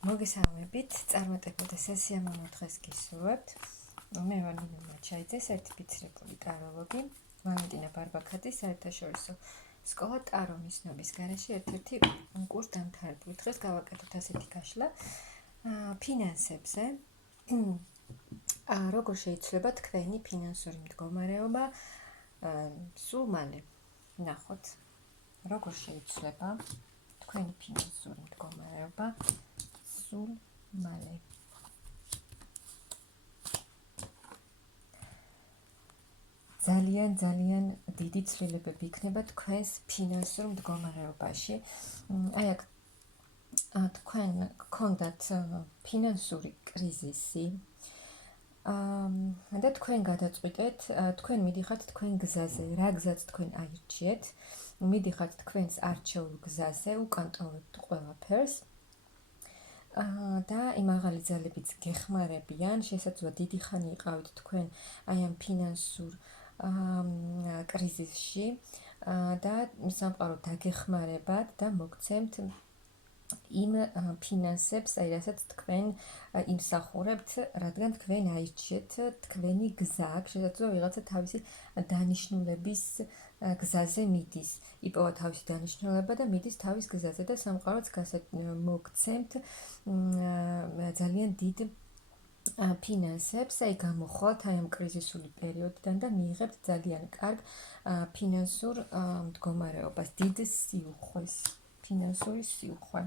მოგესალმებით, წარმატებულ სესია მომდღეს გისურვებთ. მე ვარ ნინო მაჩაიძე, სერტიფიცირებული ტაროლოგი, ვალენტინა ბარბაქაძის საერთაშორისო სკოლა ტარონის ნობის გარეშე ერთ-ერთი კურსს დამთავრებული. დღეს გავაკეთებთ ასეთი გაშლა ფინანსებზე. როგორ შეიძლება თქვენი ფინანსური მდგომარეობა სულ მალე ნახოთ. როგორ შეიძლება თქვენი ფინანსური მდგომარეობა სულ მალე. ძალიან დიდი ცვლილებები იქნება თქვენს ფინანსურ მდგომარეობაში. აი აქ თქვენ გქონდათ ფინანსური კრიზისი. და თქვენ გადაწყვიტეთ, თქვენ მიდიხართ თქვენ გზაზე, რა გზაც თქვენ აირჩიეთ, მიდიხართ თქვენს არჩეულ გზაზე, უკანტოლებთ ყველაფერს. და იმ მაღალი ძალებიც გეხმარებიან, შესაძლოა დიდი ხანი იყავით თქვენ აი ამ ფინანსურ კრიზისში და სამყარო დაგეხმარებათ და მოგცემთ იმ ფინანსებს, აი რასაც თქვენ იმსახურებთ, რადგან თქვენ აირჩიეთ თქვენი გზა, შესაძლოა ვიღაცა თავისი დანიშნულების გზაზე მიდის, იპოვა თავისი დანიშნულება და მიდის თავის გზაზე და სამყაროც მოგცემთ ძალიან დიდ ფინანსებს, აი გამოხვალთ აი ამ კრიზისული პერიოდიდან და მიიღებთ ძალიან კარგ ფინანსურ მდგომარეობას, დიდ სიუხვეს, ფინანსური სიუხვე.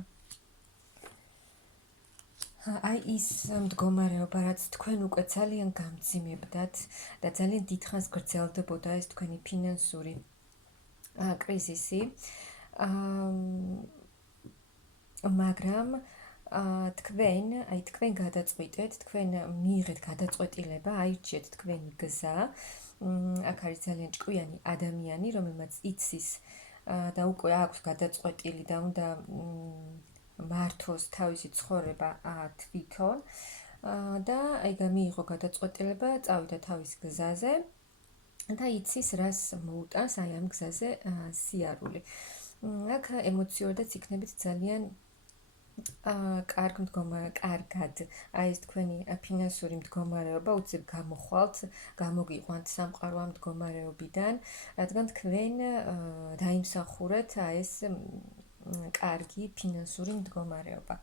აი ის მდგომარეობა, რაც თქვენ უკვე ძალიან გამძიმებდათ და ძალიან დიდხანს გრძელდებოდა ეს თქვენი ფინანსური კრიზისი, მაგრამ თქვენ გადაწყვიტეთ, თქვენ მიიღეთ გადაწყვეტილება, აირჩიეთ თქვენი გზა. აქ არის ძალიან ჭკვიანი ადამიანი, რომელმაც იცის და უკვე აქვს გადაწყვეტილი და უნდა მართოს თავისი ცხოვრება თვითონ და აი გამიიღო გადაწყვეტილება, წავიდა თავის გზაზე და იცის რას მოუტანს აი ამ გზაზე სიარული. აქ ემოციურადაც იქნებით ძალიან კარგად აი ეს თქვენი ფინანსური მდგომარეობა უცებ გამოხვალთ, გამოგიყვანთ სამყარო ამ მდგომარეობიდან, რადგან თქვენ დაიმსახურეთ აი ეს კარგი ფინანსური მდგომარეობა.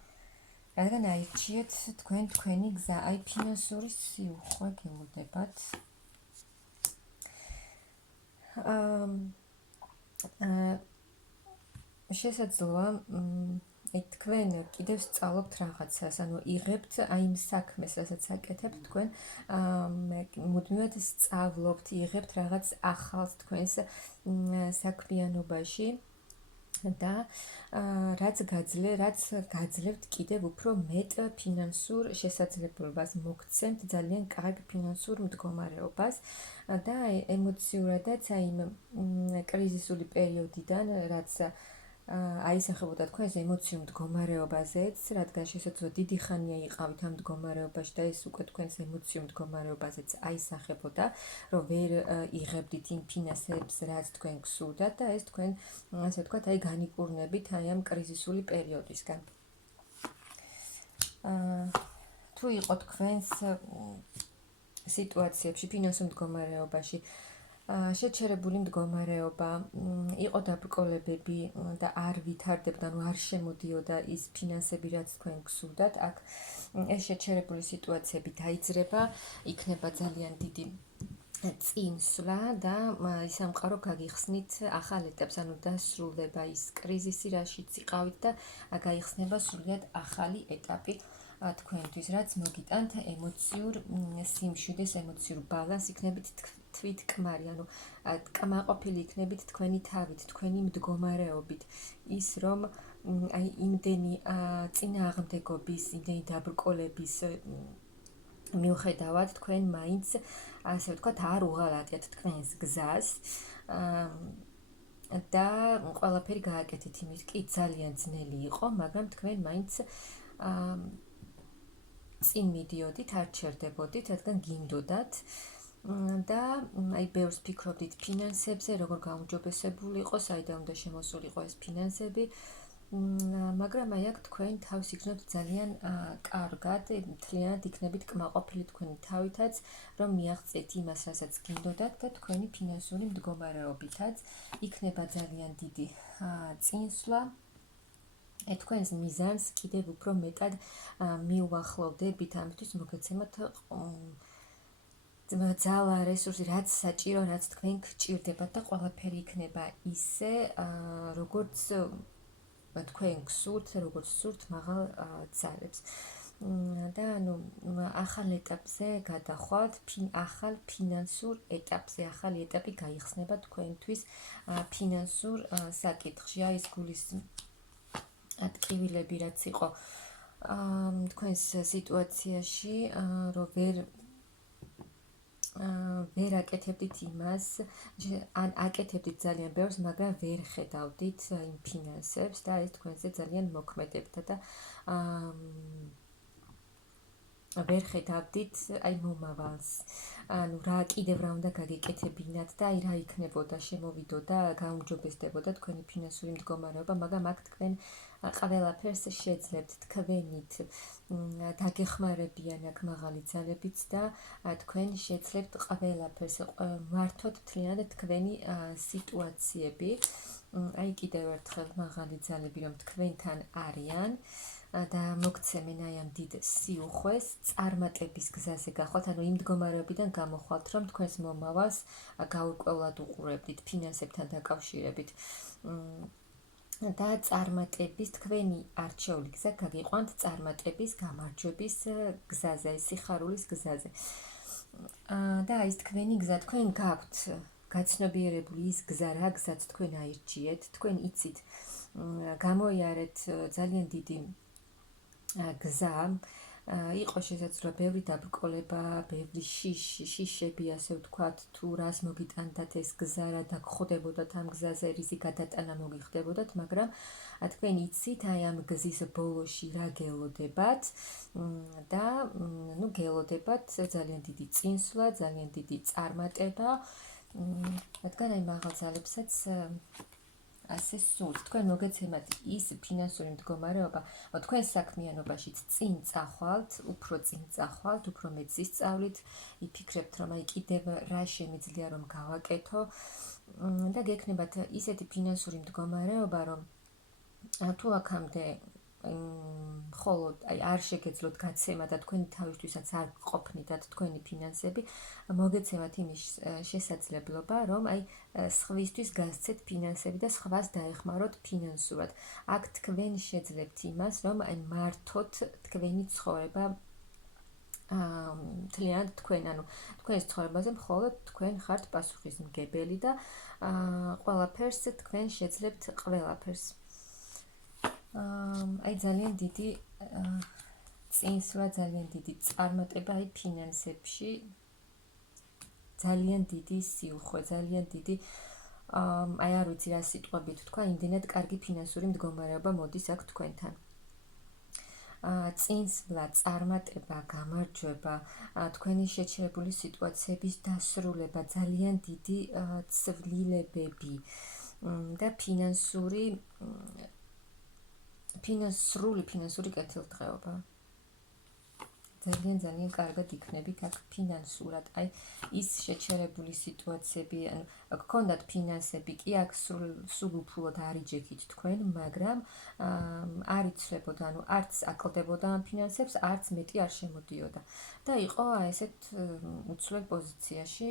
რადგან აირჩიეთ თქვენი გზა, აი ფინანსური სიუხვე გეულდებათ. შესაძლოა თქვენ კიდევ სწავლობთ რაღაცას, ანუ იღებთ აი იმ საქმეს, რასაც აკეთებთ თქვენ, მუდმივად სწავლობთ, იღებთ რაღაც ახალს თქვენს საქმიანობაში და რაც გაძლევთ კიდევ უფრო მეტ ფინანსურ შესაძლებლობას, მოგცემთ ძალიან კარგ ფინანსურ მდგომარეობას და ემოციურადაც აი იმ კრიზისული პერიოდიდან, რაც აისახებოდა თქვენს ემოციურ მდგომარეობაზეც, რადგან შესაძლოა დიდი ხანია იყავით ამ მდგომარეობაში და ეს უკვე თქვენს ემოციურ მდგომარეობაზეც აისახებოდა, რომ ვერ იღებდით იმ ფინანსებს, რაც თქვენ გსურდათ და ეს თქვენ, ასე ვთქვათ, აი განიკურნებით აი ამ კრიზისული პერიოდისგან. თუ იყო თქვენს სიტუაციებში, ფინანსურ მდგომარეობაში შეჩერებული მდგომარეობა, იყო დაბრკოლებები და არ ვითარდებდა, ანუ არ შემოდიოდა ის ფინანსები, რაც თქვენ გსურდათ, აქ ეს შეჩერებული სიტუაციები დაიძრება, იქნება ძალიან დიდი წინსვლა და სამყარო გაგიხსნით ახალ ეტაპს, ანუ დასრულდება ის კრიზისი, რაშიც იყავით და გაიხსნება სრულიად ახალი ეტაპი თქვენთვის, რაც მოგიტანთ ემოციურ სიმშვიდეს, ემოციურ ბალანს, იქნებით თვითკმარი, ანუ კმაყოფილი იქნებით თქვენი თავით, თქვენი მდგომარეობით, ის რომ აი იმდენი წინააღმდეგობის, იმდენი დაბრკოლების მიუხედავად თქვენ მაინც, ასე ვთქვათ, არ უღალატეთ თქვენს გზას და ყველაფერი გააკეთეთ იმით, კი ძალიან ძნელი იყო, მაგრამ თქვენ მაინც წინ მიდიოდით, არ ჩერდებოდით, რადგან გინდოდათ და აი ბევრს ფიქრობდით ფინანსებზე, როგორ გაუმჯობესებული იყო, საიდან უნდა შემოსულიყო ეს ფინანსები მაგრამ აი აქ თქვენ თავს იგრძნობთ ძალიან კარგად, მთლიანად იქნებით კმაყოფილი თქვენი თავითაც, რომ მიაღწიეთ იმას, რასაც გინდოდათ და თქვენი ფინანსური მდგომარეობითაც იქნება ძალიან დიდი წინსვლა. თქვენს მიზანს კიდევ უფრო მეტად მიუახლოვდებით, ამისთვის მოგეცემათ ძალა, რესურსი, რაც საჭირო, რაც თქვენ გჭირდებათ და ყველაფერი იქნება ისე, როგორც თქვენ გსურთ, როგორც სურთ მაღალ ძალებს. და ანუ ახალ ეტაპზე გადახვალთ, ახალ ფინანსურ ეტაპზე, ახალი ეტაპი გაიხსნება თქვენთვის ფინანსურ საკითხში. აი ეს გულის ტკივილები რაც იყო თქვენს სიტუაციაში, რომ ვერ აკეთებდით იმას, ან აკეთებდით ძალიან ბევრს, მაგრამ ვერ ხედავდით იმ ფინანსებს და ეს თქვენზე ძალიან მოქმედებდა და ვერ ხედავდით აი მომავალს. ანუ რა კიდევ რა უნდა გაგეკეთებინათ და აი რა იქნებოდა, შემოვიდოდა, გაუმჯობესდებოდა თქვენი ფინანსური მდგომარეობა, მაგრამ აქ თქვენ ყველაფერს შეძლებთ თქვენით დაგეხმარებიან აქ მაღალი ძალებიც და თქვენ შეძლებთ ყველაფერს, მართოთ მთლიანად თქვენი სიტუაციები. აი კიდევ ერთხელ მაღალი ძალები რომ თქვენთან არიან და მოგცემენ აი ამ დიდ სიუხვეს, წარმატების გზაზე გახვალთ, ანუ იმ მდგომარეობიდან გამოხვალთ, რომ თქვენს მომავალს გაურკვევლად უყურებდით ფინანსებთან დაკავშირებით. და წარმატების თქვენი არჩეული გზა გაგიყვანთ წარმატების, გამარჯვების გზაზე, სიხარულის გზაზე. და აი ეს თქვენი გზა, თქვენ გაქვთ გაცნობიერებული ის გზა, რა გზაც თქვენ აირჩიეთ, თქვენ იცით გამოიარეთ ძალიან დიდი გზა, იყო შესაძლოა ბევრი დაბრკოლება, ბევრი შიშები, ასე ვთქვათ, თუ რას მოგიტანდათ ეს გზა, რა დაგხვდებოდათ ამ გზაზე, რისი გადატანა მოგიხდებოდათ, მაგრამ თქვენ იცით აი ამ გზის ბოლოში რა გელოდებათ და გელოდებათ ძალიან დიდი წინსვლა, ძალიან დიდი წარმატება, რადგან აი მაღალ ძალებსაც ასე სურთ. თქვენ მოგეცემათ ის ფინანსური მდგომარეობა, თქვენ საქმიანობაშიც წინ წახვალთ, უფრო წინ წახვალთ, უფრო მეტ ზისწავლით, იფიქრებთ, რომ აი კიდევ რა შემიძლია რომ გავაკეთო და გექნებათ ისეთი ფინანსური მდგომარეობა, რომ თუ აქამდე მხოლოდ აი არ შეგეძლოთ გაცემა და თქვენი თავისთვისაც არ ყოფნიდათ თქვენი ფინანსები, მოგეცემათ იმის შესაძლებლობა, რომ აი სხვისთვის გასცეთ ფინანსები და სხვას დაეხმაროთ ფინანსურად. აქ თქვენ შეძლებთ იმას, რომ აი მართოთ თქვენი ცხოვრება მთლიანად თქვენ, ანუ თქვენს ცხოვრებაზე მხოლოდ თქვენ ხართ პასუხისმგებელი და ყველაფერს თქვენ შეძლებთ ყველაფერს. აი ძალიან დიდი წინსვლა, ძალიან დიდი წარმატება აი ფინანსებში, ძალიან დიდი სიუხვე, ძალიან დიდი აი არ ვიცი რა სიტყვებით თქვა, იმდენად კარგი ფინანსური მდგომარეობა მოდის აქ თქვენთან. წინსვლა, წარმატება, გამარჯვება, თქვენი შეჩერებული სიტუაციების დასრულება, ძალიან დიდი ცვლილებები და ფინანსური კეთილდღეობა. ძალიან კარგად იქნებით აქ ფინანსურად. აი ის შეჩერებული სიტუაციები, ანუ გქონდათ ფინანსები, კი აქ სულ უფულოდ არ იჯექით თქვენ, მაგრამ არ იცვლებოდა, ანუ არც აკლდებოდა ამ ფინანსებს, არც მეტი არ შემოდიოდა. და იყო აი ესეთ უცვლელ პოზიციაში.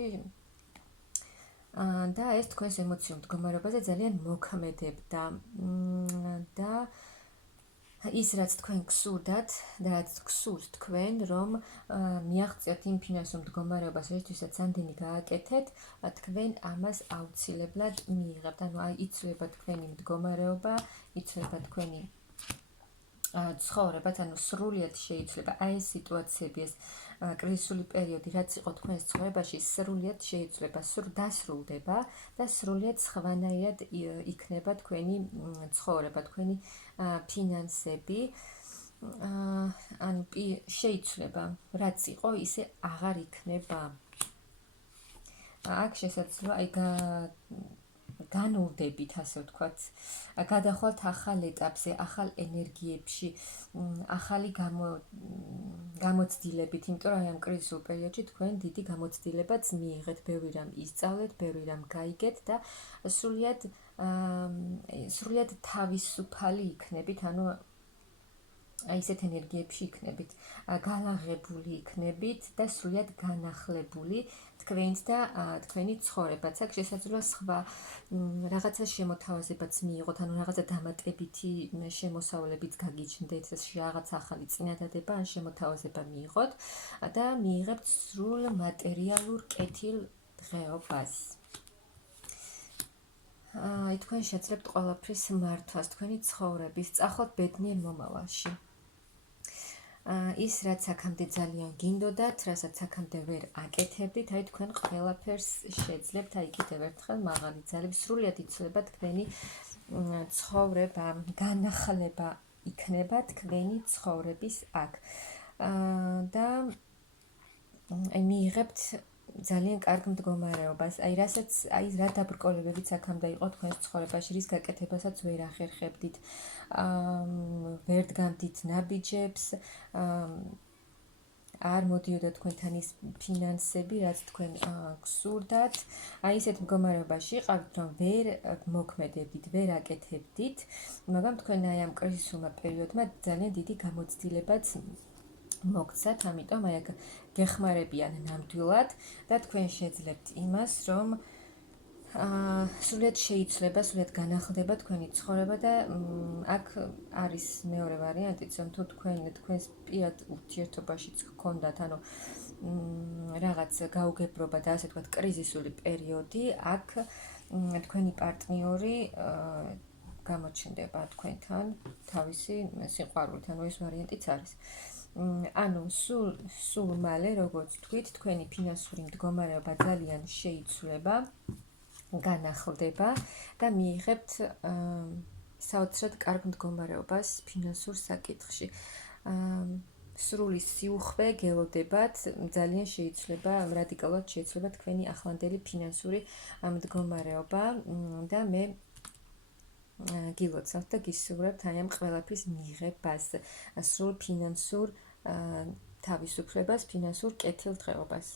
და ეს თქვენს ემოციურ მდგომარეობაზე ძალიან მოქმედებდა. და ის რაც თქვენ გსურდათ და რაც გსურთ თქვენ, რომ მიაღწიოთ იმ ფინანსურ მდგომარეობას, რისთვისაც ამდენი გააკეთეთ, თქვენ ამას აუცილებლად მიიღებთ. ანუ აი იცვლება თქვენი მდგომარეობა, იცვლება თქვენი ცხოვრებაც, ანუ სრულიად შეიცვლება აი ეს სიტუაციები, ეს კრიზისული პერიოდი, რაც იყო თქვენს ცხოვრებაში, სრულიად შეიცვლება, დასრულდება და სრულიად სხვანაირად იქნება თქვენი ცხოვრება, თქვენი ფინანსები. ანუ შეიცვლება, რაც იყო, ისე აღარ იქნება. აქ შესაძლოა აი განულდებით, ასე ვთქვათ, გადახვალთ ახალ ეტაპზე, ახალ ენერგიებში, ახალი გამოცდილებით, იმიტომ რომ ამ კრიზისულ პერიოდში თქვენ დიდი გამოცდილებაც მიიღეთ, ბევრი რამ ისწავლეთ, ბევრი რამ გაიგეთ და სრულიად თავისუფალი იქნებით, ანუ აი ესეთ ენერგიებში იქნებით, განაღებული იქნებით და სრულიად განახლებული თქვენით და თქვენი ცხოვრებაც. აქ შესაძლოა სხვა რაღაცა შემოთავაზებაც მიიღოთ, ანუ რაღაცა დამატებითი შემოსავლებიც გაგიჩნდეთ, რაღაც ახალი წინადადება ან შემოთავაზება მიიღოთ და მიიღებთ სრულ მატერიალურ კეთილ დღეობას. თქვენ შეძლებთ ყველაფრის მართვას, თქვენი ცხოვრების, წახოთ ბედნიერ მომავალში. ის რაც აქამდე ძალიან გინდოდათ, რასაც აქამდე ვერ აკეთებდით, აი თქვენ ყველაფერს შეძლებთ, აი კიდევ ერთხელ მაღალი ძალები, სრულიად იცვლება თქვენი ცხოვრება, განახლება იქნება თქვენი ცხოვრების აქ. და აი მიიღებთ ძალიან კარგ მდგომარეობას, აი რა დაბრკოლებებიც აქამდე იყო თქვენს ცხოვრებაში, რის გაკეთებასაც ვერ ახერხებდით, ვერ დგამდით ნაბიჯებს, არ მოდიოდა თქვენთან ის ფინანსები, რაც თქვენ გსურდათ, აი ესეთ მდგომარეობაში იყავით, რომ ვერ მოქმედებდით, ვერ აკეთებდით, მაგრამ თქვენ აი ამ კრიზისულმა პერიოდმა ძალიან დიდი გამოცდილებაც მოგცათ, ამიტომ აი აქ გეხმარებიან ნამდვილად და თქვენ შეძლებთ იმას, რომ სრულიად შეიცვლება, სრულიად განახლდება თქვენი ცხოვრება და აქ არის მეორე ვარიანტიც, რომ თუ თქვენს პირად ურთიერთობაშიც გქონდათ, ანუ რაღაც გაუგებრობა და ასე ვთქვათ, კრიზისული პერიოდი, აქ თქვენი პარტნიორი გამოჩნდება თქვენთან თავისი სიყვარულით, ანუ ეს ვარიანტიც არის. ანუ სულ მალე, როგორც თქვით, თქვენი ფინანსური მდგომარეობა ძალიან შეიცვლება, განახლდება და მიიღებთ საოცრად კარგ მდგომარეობას ფინანსურ საკითხში. სრული სიუხვე გელოდებათ, ძალიან შეიცვლება, რადიკალურად შეიცვლება თქვენი ახლანდელი ფინანსური მდგომარეობა და მე გილოცავთ და გისურვებთ აი ამ ყველაფრის მიღებას, სრულ ფინანსურ თავისუფლებას, ფინანსურ კეთილ დღეობას.